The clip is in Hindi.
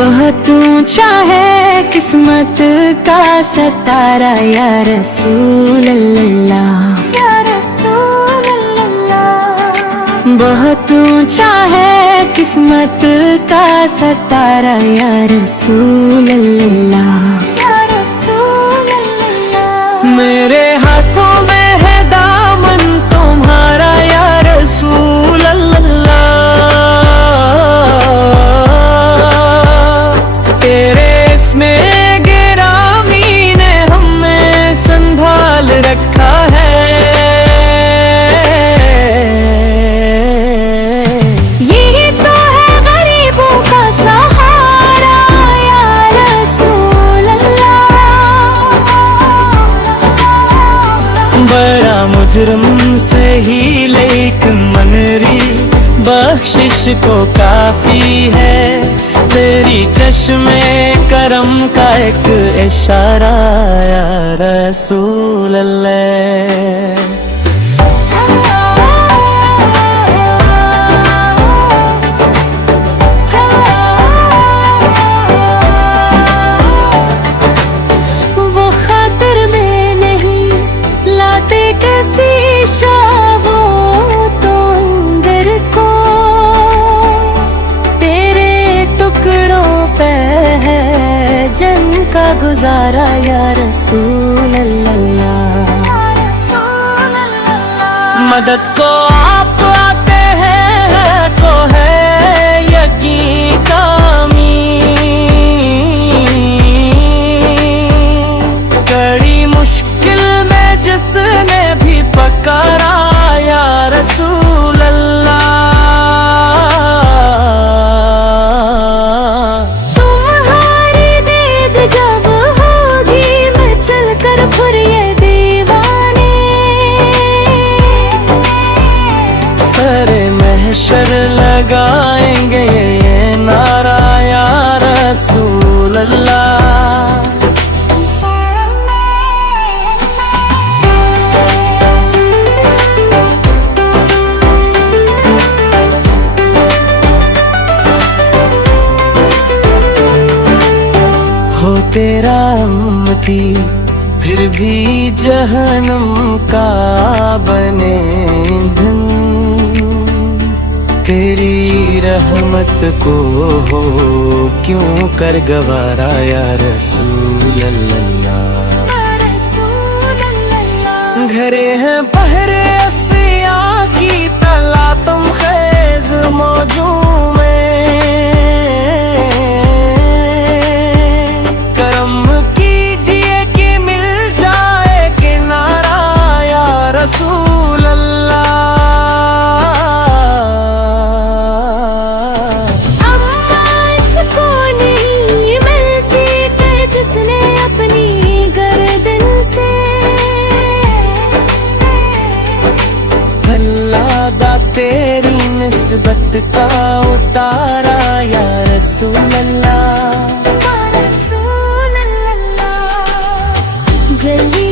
बहुत ऊंचा है किस्मत का सितारा या रसूल अल्लाह, या रसूल अल्लाह। बहुत ऊंचा है किस्मत का सितारा या रसूल अल्लाह, या रसूल अल्लाह। मेरे हाथों में है दामन तुम्हारा या रसूल अल्लाह। तेरे इसमें गिरामी ने हमें संभाल रखा है। यही तो है गरीबों का सहारा या रसूल अल्लाह। बड़ा मुजरिम से ही लेकिन मनरी बख्शिश को काफी है। तेरी चश्मे करम का एक इशारा या रसूल अल्लाह। वो खातिर में नहीं लाते कैसी शावो तो अंदर को टुकड़ों पे है जन का गुजारा या रसूल अल्लाह। मदद को आप आते हैं तो है यकीन कामी। कड़ी मुश्किल में जिसने भी पकड़ा या रसूल अल्लाह। महशर लगाएंगे ये नारा या रसूल अल्लाह। हो तेरा उम्मती फिर भी जहन्नम का बने ईंधन। तेरी रहमत को हो क्यों कर गवारा या रसूल अल्लाह। घरे हैं बहरे असिया की तला तुम खैज मौजू में। करम कीजिए कि मिल जाए किनारा या रसूल अल्लाह। तेरी निस्बत का उतारा या रसूल अल्लाह, या रसूल अल्लाह। जल्दी